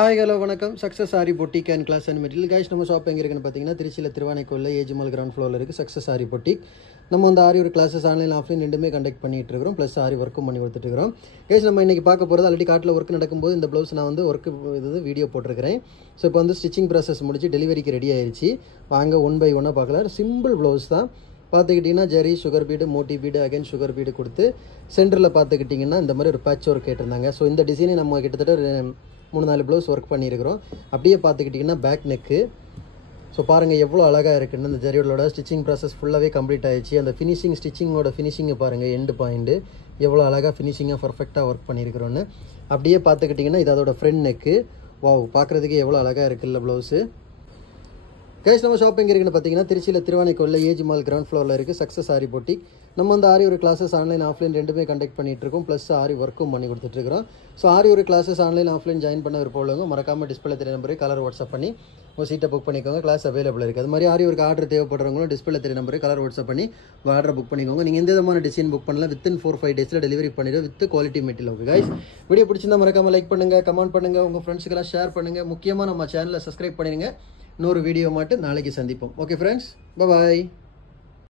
Hi hello வணக்கம் success Aari boutique and class and material guys நம்ம shop எங்கே இருக்குன்னு பார்த்தீங்கன்னா திருச்சியில் திருவானைக்கோவில் ஏஜ்மால் கிரவுண்ட் ஃப்ளோரில் இருக்குது சக்ஸஸ் ஆரி பொட்டிக். நம்ம வந்து ஆரி ஒரு கிளாஸஸ் ஆன்லைன் ஆஃப்லைன் ரெண்டுமே கண்டக்ட் பண்ணிட்டு இருக்கிறோம். ப்ளஸ் ஆரி ஒர்க்கும் பண்ணி கொடுத்துட்டு இருக்கிறோம். கைஸ் நம்ம இன்றைக்கி பார்க்க போகிறது ஆல்ரெடி காட்டில் ஒர்க் நடக்கும்போது இந்த ப்ளவுஸ் நான் வந்து ஒர்க்கு இது வீடியோ போட்டிருக்கிறேன். ஸோ இப்போ வந்து ஸ்டிச்சிங் ப்ராசஸ் முடிச்சு டெலிவரிக்கு ரெடி ஆயிடுச்சு. வாங்க ஒன் பை ஒன்னாக பார்க்கலாம். சிம்பிள் ப்ளவுஸ் தான் பார்த்துக்கிட்டிங்கன்னா ஜெரி sugar bead Moti bead again sugar bead கொடுத்து சென்டரில் பார்த்துக்கிட்டிங்கன்னா இந்த மாதிரி ஒரு பேட்ச் ஒர்க் கேட்டிருந்தாங்க. ஸோ இந்த டிசைனை நம்ம கிட்டத்தட்ட 3-4 ப்ளவுஸ் ஒர்க் பண்ணியிருக்கிறோம். அப்படியே பார்த்துக்கிட்டிங்கன்னா பேக் நெக்கு. ஸோ பாருங்கள் எவ்வளோ அழகாக இருக்குன்னு இந்த ஜெரியோட ஸ்டிச்சிங் ப்ராசஸ் ஃபுல்லாகவே கம்ப்ளீட் ஆயிடுச்சு. அந்த ஃபினிஷிங் ஸ்டிச்சிங்கோட ஃபினிஷிங்கை பாருங்கள், எண்டு பாயிண்ட்டு எவ்வளோ அழகாக ஃபினிஷிங்காக பர்ஃபெக்டாக ஒர்க் பண்ணியிருக்கிறோன்னு. அப்படியே பார்த்துக்கிட்டிங்கன்னா இது அதோட ஃப்ரண்ட் நெக்கு. வாவ், பார்க்குறதுக்கு எவ்வளோ அழகாக இருக்குல்ல ப்ளவுஸு. கைஸ் நம்ம ஷாப் எங்கே இருக்குன்னு பார்த்தீங்கன்னா திருச்சியில் திருவானைக்கோவில் ஏஜ்மால் கிரவுண்ட் ஃப்ளோரில் இருக்குது சக்ஸஸ் ஆரி பொட்டிக். நம்ம வந்து ஆரி ஒரு கிளாஸஸ் ஆன்லைன் ஆஃப்லைன் ரெண்டுமே கண்டக்ட் பண்ணிட்டு இருக்கோம். ப்ளஸ் ஆரி ஒர்க்கும் பண்ணி கொடுத்துட்ருக்கோம். ஸோ ஆரி ஒரு கிளாஸஸ் ஆன்லைன் ஆஃப்லைன் ஜாயின் பண்ண விருப்பம் மறக்காமல் டிஸ்பிளே தெரிய நம்பருக்கு கலர் வாட்ஸ்அப் பண்ணி உங்கள் சீட்டை புக் பண்ணிக்கோங்க. கிளாஸ் அவைலபிள் இருக்குது. அது மாதிரி ஆரி ஒரு ஆர்டர் தேவைப்படுறவங்களும் டிஸ்பிளே தெரிய நம்பருக்கு கலர் வாட்ஸ்அப் பண்ணி ஆர்டரை புக் பண்ணிக்கோங்க. நீங்கள் எந்த விதமான டிசைன் புக் பண்ணலாம். வித்தின் 4-5 டேஸில் டெலிவரி பண்ணிவிடும் with quality material. Okay guys, video பிடிச்சிருந்தா மறக்காமல் லைக் பண்ணுங்கள், கமெண்ட் பண்ணுங்கள், உங்கள் ஃப்ரெண்ட்ஸுக்கெல்லாம் ஷேர் பண்ணுங்கள். முக்கியமாக நம்ம சேனலை சப்ஸ்கிரைப் பண்ணிடுங்க. இன்னொரு வீடியோ மட்டும் நாளைக்கு சந்திப்போம். ஓகே ஃப்ரெண்ட்ஸ், பாய்.